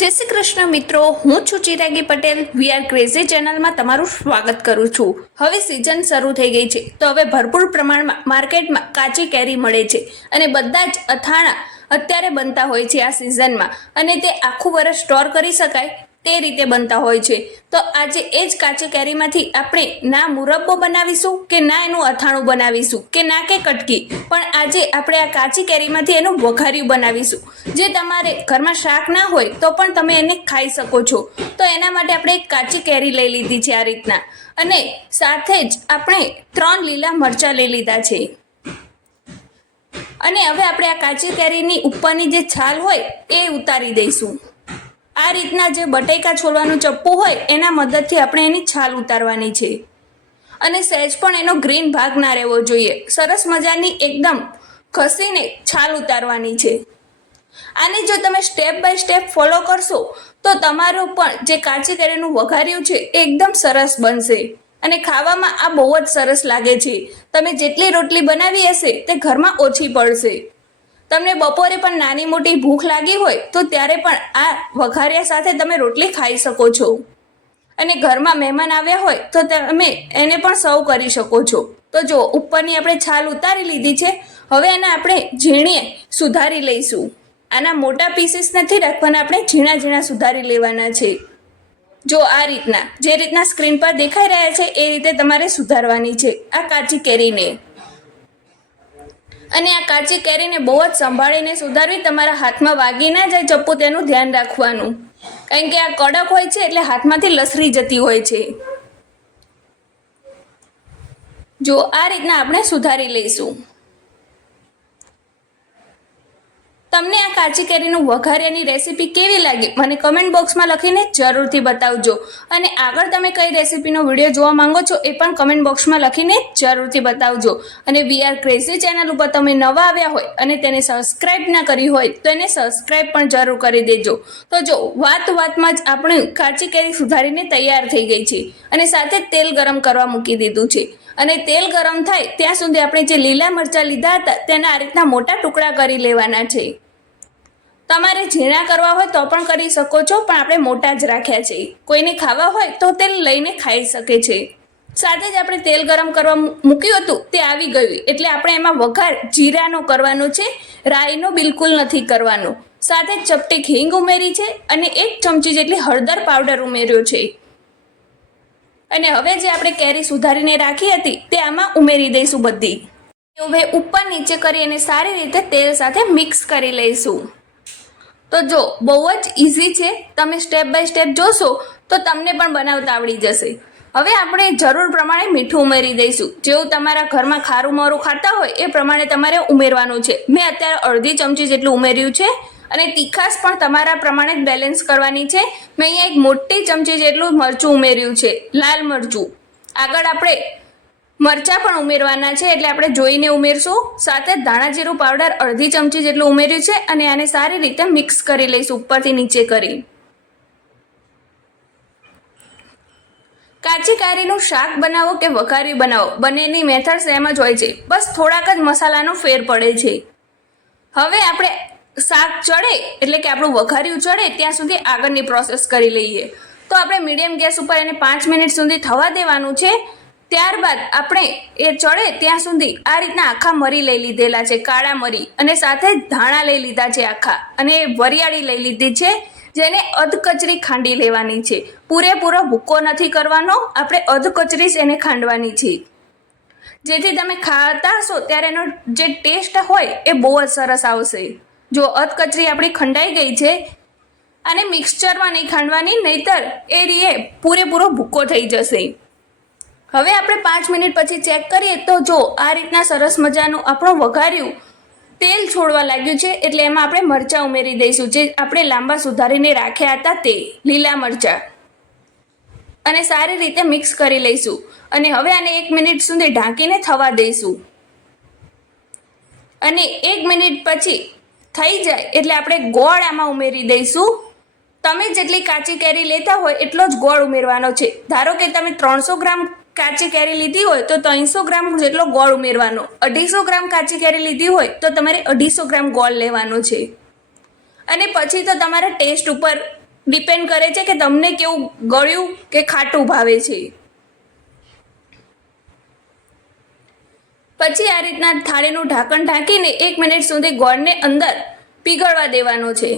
જય શ્રી કૃષ્ણ મિત્રો, હું છું ચિરાગી પટેલ. વી આર ક્રેઝી ચેનલમાં તમારું સ્વાગત કરું છું. હવે સિઝન શરૂ થઈ ગઈ છે તો હવે ભરપૂર પ્રમાણમાં માર્કેટમાં કાચી કેરી મળે છે અને બધા જ અથાણા અત્યારે બનતા હોય છે આ સિઝનમાં, અને તે આખું વર્ષ સ્ટોર કરી શકાય તે રીતે બનતા હોય છે. તો આજે એ જ કાચી કેરીમાંથી આપણે ના મુરબ્બો બનાવીશું કે ના એનું અથાણું બનાવીશું કે ના કે કટકી, પણ આજે આપણે આ કાચી કેરીમાંથી એનું વઘાર્યું બનાવીશું. જે તમારે ઘરમાં શાક ના હોય તો પણ તમે એને ખાઈ શકો છો. તો એના માટે આપણે એક કાચી કેરી લઈ લીધી છે આ રીતના, અને સાથે જ આપણે 3 લીલા મરચાં લઈ લીધા છે. અને હવે આપણે આ કાચી કેરીની ઉપરની જે છાલ હોય એ ઉતારી દઈશું. આ રીતના જે બટેકા છોલવાનું ચપ્પુ હોય એના મદદથી આપણે એની છાલ ઉતારવાની છે, અને સહેજ પણ એનો ગ્રીન ભાગ ના રહેવો જોઈએ. સરસ મજાની એકદમ ઘસીને છાલ ઉતારવાની છે. આને જો તમે સ્ટેપ બાય સ્ટેપ ફોલો કરશો તો તમારું પણ જે કાચી કેરીનું વઘાર્યું છે એ એકદમ સરસ બનશે, અને ખાવામાં આ બહુ જ સરસ લાગે છે. તમે જેટલી રોટલી બનાવી હશે તે ઘરમાં ઓછી પડશે. તમને બપોરે પણ નાની મોટી ભૂખ લાગી હોય તો ત્યારે પણ આ વઘાર્યા સાથે તમે રોટલી ખાઈ શકો છો, અને ઘરમાં મહેમાન આવ્યા હોય તો તમે એને પણ સર્વ કરી શકો છો. તો જો ઉપરની આપણે છાલ ઉતારી લીધી છે. હવે એને આપણે ઝીણીએ સુધારી લઈશું. આના મોટા પીસીસ નથી રાખવાના, આપણે ઝીણા ઝીણા સુધારી લેવાના છે. જો આ રીતના જે રીતના સ્ક્રીન પર દેખાઈ રહ્યા છે એ રીતે તમારે સુધારવાની છે આ કાચી કેરીને. અને આ કાચી કેરીને બહુ જ સંભાળીને સુધારવી, તમારા હાથમાં વાગી ના જાય ચપ્પુ, તેનું ધ્યાન રાખવાનું, કારણ કે આ કડક હોય છે એટલે હાથમાંથી લસરી જતી હોય છે. જો આ રીતના આપણે સુધારી લઈશું. તમને આ કાચી કેરીનું વઘાર્યાની રેસીપી કેવી લાગી મને કમેન્ટ બોક્સમાં લખીને જરૂરથી બતાવજો. અને આગળ તમે કઈ રેસીપીનો વિડીયો જોવા માંગો છો એ પણ કમેન્ટ બોક્સમાં લખીને જરૂરથી બતાવજો. અને વી આર ક્રેઝી ચેનલ ઉપર તમે નવા આવ્યા હોય અને તેને સબસ્ક્રાઇબ ના કરી હોય તો એને સબસ્ક્રાઇબ પણ જરૂર કરી દેજો. તો જો વાતમાં જ આપણે કાચી કેરી સુધારીને તૈયાર થઈ ગઈ છે, અને સાથે તેલ ગરમ કરવા મૂકી દીધું છે. અને તેલ ગરમ થાય ત્યાં સુધી આપણે જે લીલા મરચાં લીધા હતા તેના આ રીતના મોટા ટુકડા કરી લેવાના છે. તમારે ઝીણા કરવા હોય તો પણ કરી શકો છો, પણ આપણે મોટા જ રાખ્યા છે. કોઈને ખાવા હોય તો તેલ લઈને ખાઈ શકે છે. સાથે જ આપણે તેલ ગરમ કરવા મૂક્યું હતું તે આવી ગયું, એટલે આપણે એમાં વઘાર જીરાનો કરવાનો છે, રાઈનો બિલકુલ નથી કરવાનો. સાથે જ ચપટી હિંગ ઉમેરી છે અને 1 ચમચી જેટલી હળદર પાવડર ઉમેર્યો છે. અને હવે જે આપણે કેરી સુધારીને રાખી હતી તે આમાં ઉમેરી દઈશું બધી. હવે ઉપર નીચે કરી અને સારી રીતે તેલ સાથે મિક્સ કરી લઈશું. તો જો બહુ જ ઇઝી છે, તમે સ્ટેપ બાય સ્ટેપ જોશો તો તમને પણ બનાવતા આવડી જશે. હવે આપણે જરૂર પ્રમાણે મીઠું ઉમેરી દઈશું. જેવું તમારા ઘરમાં ખારું મોરું ખાતા હોય એ પ્રમાણે તમારે ઉમેરવાનું છે. મેં અત્યારે અડધી ચમચી જેટલું ઉમેર્યું છે, અને તીખાશ પણ તમારા પ્રમાણે જ બેલેન્સ કરવાની છે. મેં અહીંયા 1 મોટી ચમચી જેટલું મરચું ઉમેર્યું છે, લાલ મરચું. આગળ આપણે મરચાં પણ ઉમેરવાના છે એટલે આપણે જોઈને ઉમેરશું. સાથે ધાણા જીરું પાવડર અડધી ચમચી જેટલું ઉમેર્યું છે, અને આને સારી રીતે મિક્સ કરી લઈશું ઉપરથી નીચે કરી. કાચી કેરીનું શાક બનાવો કે વઘાર્યું બનાવો, બંનેની મેથડ સેમ જ હોય છે, બસ થોડાક જ મસાલાનો ફેર પડે છે. હવે આપણે શાક ચડે એટલે કે આપણું વઘાર્યું ચડે ત્યાં સુધી આગળની પ્રોસેસ કરી લઈએ. તો આપણે મીડિયમ ગેસ ઉપર એને 5 મિનિટ સુધી થવા દેવાનું છે. ત્યારબાદ આપણે એ ચડે ત્યાં સુધી આ રીતના આખા મરી લઈ લીધેલા છે, કાળા મરી, અને સાથે ધાણા લઈ લીધા છે આખા, અને વરિયાળી લઈ લીધી છે, જેને અધકચરી ખાંડી લેવાની છે. પૂરેપૂરો ભૂક્કો નથી કરવાનો, આપણે અધકચરી જ એને ખાંડવાની છે, જેથી તમે ખાતા હશો ત્યારે એનો જે ટેસ્ટ હોય એ બહુ જ સરસ આવશે. જો અધકચરી આપણી ખંડાઈ ગઈ છે, અને મિક્સચરમાં નહીં ખાંડવાની, નહીતર એ રીએ પૂરેપૂરો ભૂક્કો થઈ જશે. હવે આપણે 5 મિનિટ પછી ચેક કરીએ તો જો આ રીતના સરસ મજાનું આપણું વઘાર્યું તેલ છોડવા લાગ્યું છે, એટલે એમાં આપણે મરચાં ઉમેરી દઈશું, જે આપણે લાંબા સુધારીને રાખ્યા હતા તે લીલા મરચાં, અને સારી રીતે મિક્સ કરી લઈશું. અને હવે આને 1 મિનિટ સુધી ઢાંકીને થવા દઈશું. અને 1 મિનિટ પછી થઈ જાય એટલે આપણે ગોળ આમાં ઉમેરી દઈશું. તમે જેટલી કાચી કેરી લેતા હોય એટલો જ ગોળ ઉમેરવાનો છે. ધારો કે તમે 300 ગ્રામ કાચી કેરી લીધી હોય તો 300 ગ્રામ જેટલો ગોળ ઉમેરવાનો. 250 ગ્રામ કાચી કેરી લીધી હોય તો તમારે 250 ગ્રામ ગોળ લેવાનો છે. અને પછી તો તમારા ટેસ્ટ ઉપર ડિપેન્ડ કરે છે કે તમને કેવું ગળ્યું કે ખાટું ભાવે છે. પછી આ રીતના થાળીનું ઢાંકણ ઢાંકીને 1 મિનિટ સુધી ગોળને અંદર પીગળવા દેવાનો છે.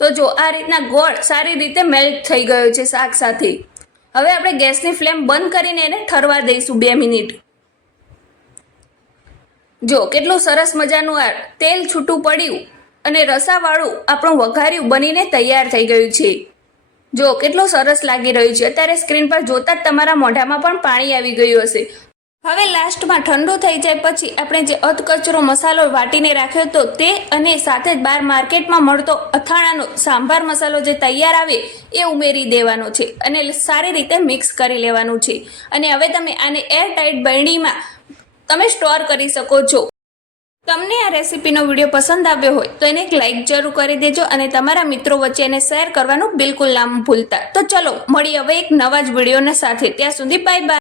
તો જો આ રીતના ગોળ સારી રીતે મેલ્ટ થઈ ગયો છે શાક સાથે. હવે આપણે ગેસની ફ્લેમ બંધ કરીને એને ઠરવા દઈશું 2 મિનિટ. જો કેટલું સરસ મજાનું આ તેલ છૂટું પડ્યું અને રસાવાળું આપણું વઘાર્યું બનીને તૈયાર થઈ ગયું છે. જો કેટલું સરસ લાગી રહ્યું છે. અત્યારે સ્ક્રીન પર જોતા જ તમારા મોઢામાં પણ પાણી આવી ગયું હશે. હવે લાસ્ટમાં ઠંડુ થઈ જાય પછી આપણે જે અધકચરો મસાલો વાટીને રાખ્યો હતો તે અને સાથે જ બહાર માર્કેટમાં મળતો અથાણાનો સાંભાર મસાલો જે તૈયાર આવે એ ઉમેરી દેવાનો છે અને સારી રીતે મિક્સ કરી લેવાનું છે. અને હવે તમે આને એરટાઇટ બરણીમાં તમે સ્ટોર કરી શકો છો. તમને આ રેસીપીનો વિડીયો પસંદ આવ્યો હોય તો એને એક લાઇક જરૂર કરી દેજો અને તમારા મિત્રો વચ્ચે એને શેર કરવાનું બિલકુલ ના ભૂલતા. તો ચલો મળીએ હવે એક નવા જ વિડીયોના સાથે. ત્યાં સુધી બાય બાય.